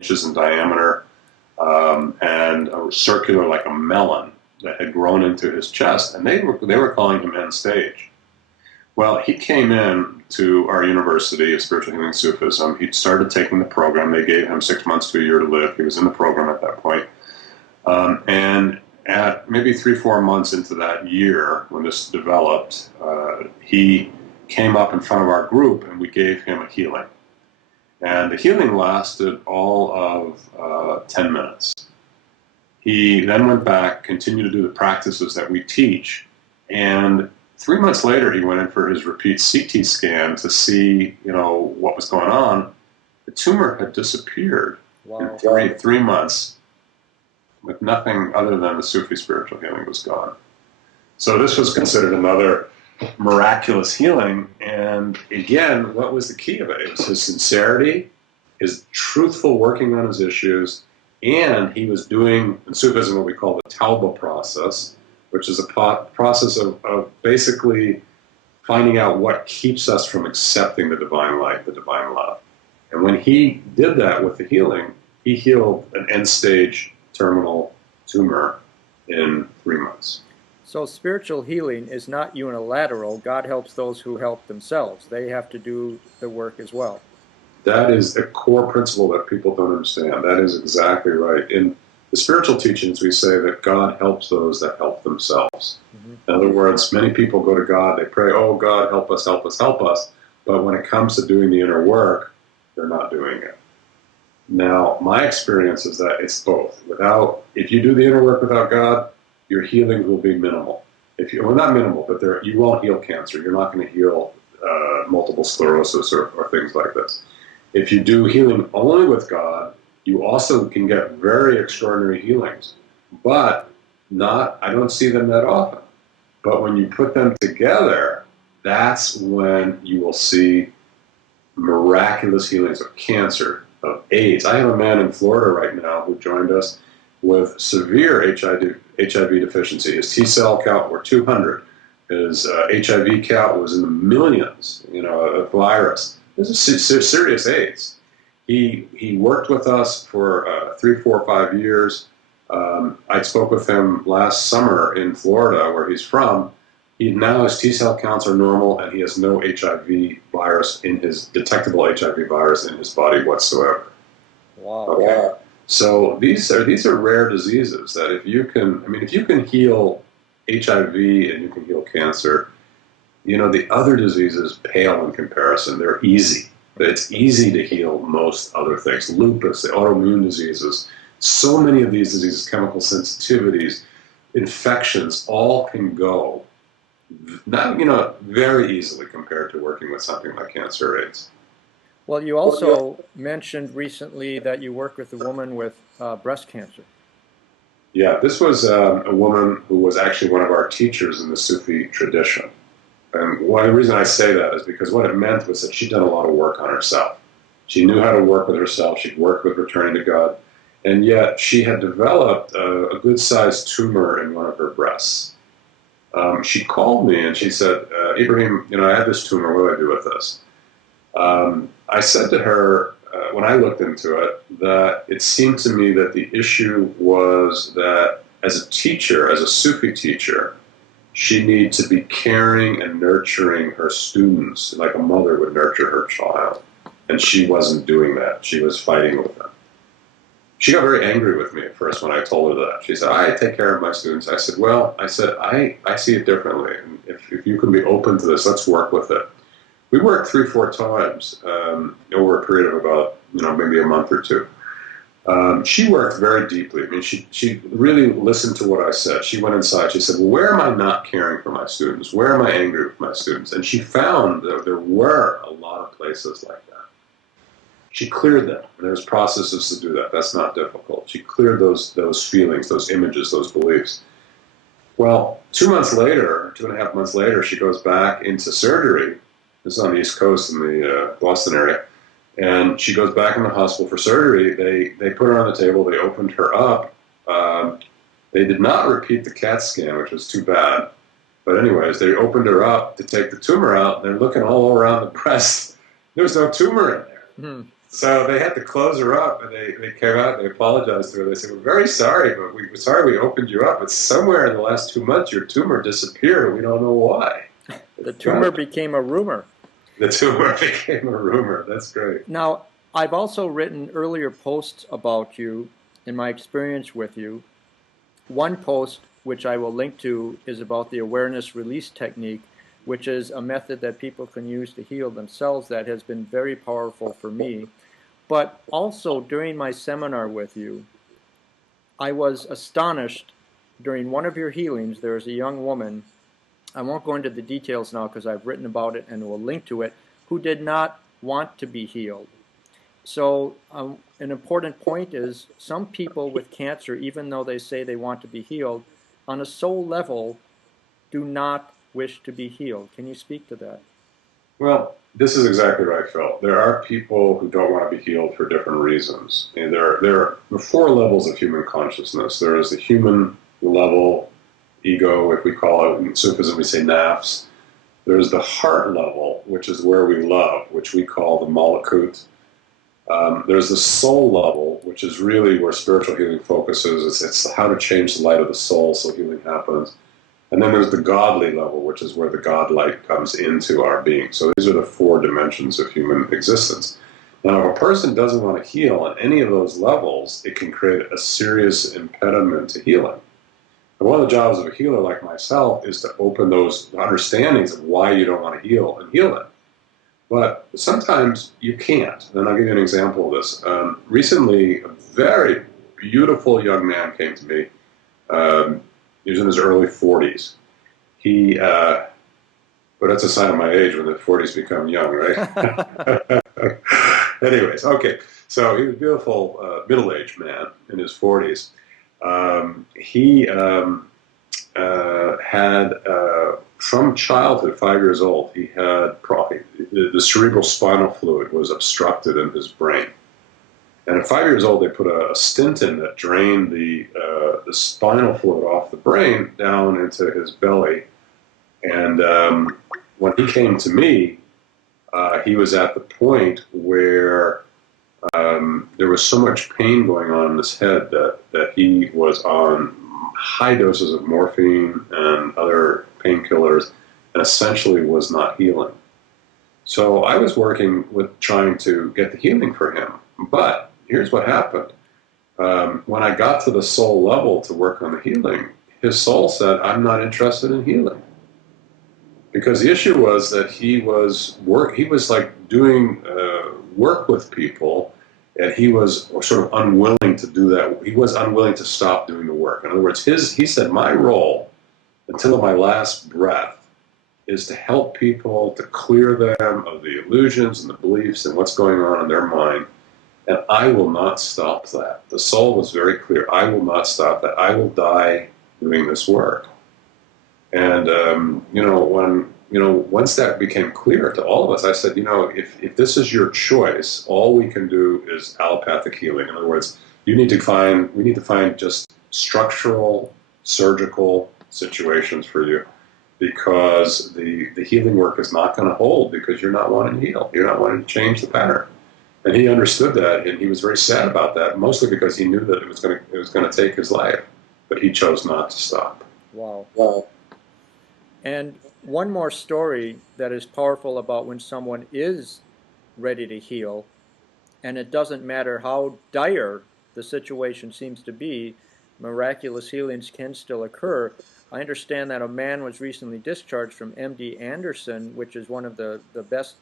inches in diameter, and circular like a melon that had grown into his chest, and they were calling him end stage. Well, he came in to our University of Spiritual Healing Sufism. He'd started taking the program. They gave him 6 months to a year to live. He was in the program at that point. And at maybe 3-4 months into that year, when this developed, he came up in front of our group and we gave him a healing. And the healing lasted all of 10 minutes. He then went back, continued to do the practices that we teach, and 3 months later he went in for his repeat CT scan to see, what was going on. The tumor had disappeared in three months, with nothing other than the Sufi spiritual healing was gone. So this was considered another miraculous healing, and again, what was the key of it? It was his sincerity, his truthful working on his issues, and he was doing, in Sufism, what we call the Tauba process, which is a process of basically finding out what keeps us from accepting the divine light, the divine love. And when he did that with the healing, he healed an end-stage terminal tumor in 3 months. So spiritual healing is not unilateral. God helps those who help themselves. They have to do the work as well. That is a core principle that people don't understand. That is exactly right. In the spiritual teachings, we say that God helps those that help themselves. Mm-hmm. In other words, many people go to God, they pray, oh, God, help us, help us, help us. But when it comes to doing the inner work, they're not doing it. Now, my experience is that it's both. If you do the inner work without God, your healing will be minimal. Not minimal, but you won't heal cancer. You're not going to heal multiple sclerosis or things like this. If you do healing only with God, you also can get very extraordinary healings, but I don't see them that often. But when you put them together, that's when you will see miraculous healings of cancer, of AIDS. I have a man in Florida right now who joined us with severe HIV deficiency. His T-cell count were 200. His HIV count was in the millions, a virus. This is serious AIDS. He worked with us for 3, 4, 5 years. I spoke with him last summer in Florida, where he's from. Now his T-cell counts are normal, and he has no HIV virus detectable HIV virus in his body whatsoever. Wow. Okay. Wow. So these are rare diseases that if you can heal HIV and you can heal cancer, the other diseases pale in comparison. They're easy. It's easy to heal most other things. Lupus, the autoimmune diseases, so many of these diseases, chemical sensitivities, infections, all can go, very easily compared to working with something like cancer or AIDS. Well, you also mentioned recently that you work with a woman with breast cancer. Yeah, this was a woman who was actually one of our teachers in the Sufi tradition. And one reason I say that is because what it meant was that she'd done a lot of work on herself. She knew how to work with herself. She'd worked with returning to God. And yet she had developed a good-sized tumor in one of her breasts. She called me and she said, Ibrahim, I have this tumor. What do I do with this? I said to her, when I looked into it, that it seemed to me that the issue was that as a teacher, as a Sufi teacher, she needed to be caring and nurturing her students like a mother would nurture her child. And she wasn't doing that. She was fighting with them. She got very angry with me at first when I told her that. She said, I take care of my students. I said, I see it differently. And if you can be open to this, let's work with it. We worked 3-4 times over a period of about, maybe a month or two. She worked very deeply. I mean, she really listened to what I said. She went inside. She said, well, where am I not caring for my students? Where am I angry with my students? And she found that there were a lot of places like that. She cleared them. And there's processes to do that. That's not difficult. She cleared those feelings, those images, those beliefs. Well, 2 months later, 2.5 months later, she goes back into surgery. This is on the East Coast in the Boston area. And she goes back in the hospital for surgery. They put her on the table. They opened her up. They did not repeat the CAT scan, which was too bad. But anyways, they opened her up to take the tumor out. They're looking all around the breast. There's no tumor in there. So they had to close her up, and they came out and they apologized to her. They said, "We're very sorry, but we're sorry we opened you up. But somewhere in the last 2 months, your tumor disappeared, and we don't know why." The tumor became a rumor. The tumor became a rumor. That's great. Now, I've also written earlier posts about you and my experience with you. One post, which I will link to, is about the awareness release technique, which is a method that people can use to heal themselves that has been very powerful for me. But also during my seminar with you, I was astonished. During one of your healings, there was a young woman, I won't go into the details now because I've written about it and will link to it, who did not want to be healed. So an important point is some people with cancer, even though they say they want to be healed, on a soul level do not wish to be healed. Can you speak to that? Well, this is exactly right, Phil. There are people who don't want to be healed for different reasons. And there are 4 levels of human consciousness. There is the human level, ego, if we call it. In Sufism, we say nafs. There's the heart level, which is where we love, which we call the malakut. There's the soul level, which is really where spiritual healing focuses. It's how to change the light of the soul so healing happens. And then there's the godly level, which is where the God light comes into our being. So these are the 4 dimensions of human existence. Now, if a person doesn't want to heal on any of those levels, it can create a serious impediment to healing. And one of the jobs of a healer like myself is to open those understandings of why you don't want to heal and heal them. But sometimes you can't. And I'll give you an example of this. Recently, a very beautiful young man came to me. He was in his early 40s. But that's a sign of my age when the 40s become young, right? Anyways, okay. So he was a beautiful middle-aged man in his 40s. He had, from childhood, 5 years old, he had the cerebral spinal fluid was obstructed in his brain. And at 5 years old, they put a stent in that drained the spinal fluid off the brain down into his belly. And when he came to me, he was at the point where there was so much pain going on in his head that he was on high doses of morphine and other painkillers and essentially was not healing. So I was working with trying to get the healing for him. But here's what happened. When I got to the soul level to work on the healing, his soul said, "I'm not interested in healing." Because the issue was that he was like doing work with people, and he was sort of unwilling to do that. He was unwilling to stop doing the work. In other words, he said, "My role until my last breath is to help people, to clear them of the illusions and the beliefs and what's going on in their mind. And I will not stop that." The soul was very clear. I will not stop that. I will die doing this work. And, once that became clear to all of us, I said, if this is your choice, all we can do is allopathic healing. In other words, we need to find just structural, surgical situations for you, because the healing work is not going to hold because you're not wanting to heal. You're not wanting to change the pattern. And he understood that, and he was very sad about that, mostly because he knew that it was going to take his life, but he chose not to stop. Wow. And one more story that is powerful about when someone is ready to heal, and it doesn't matter how dire the situation seems to be, miraculous healings can still occur. I understand that a man was recently discharged from MD Anderson, which is one of the best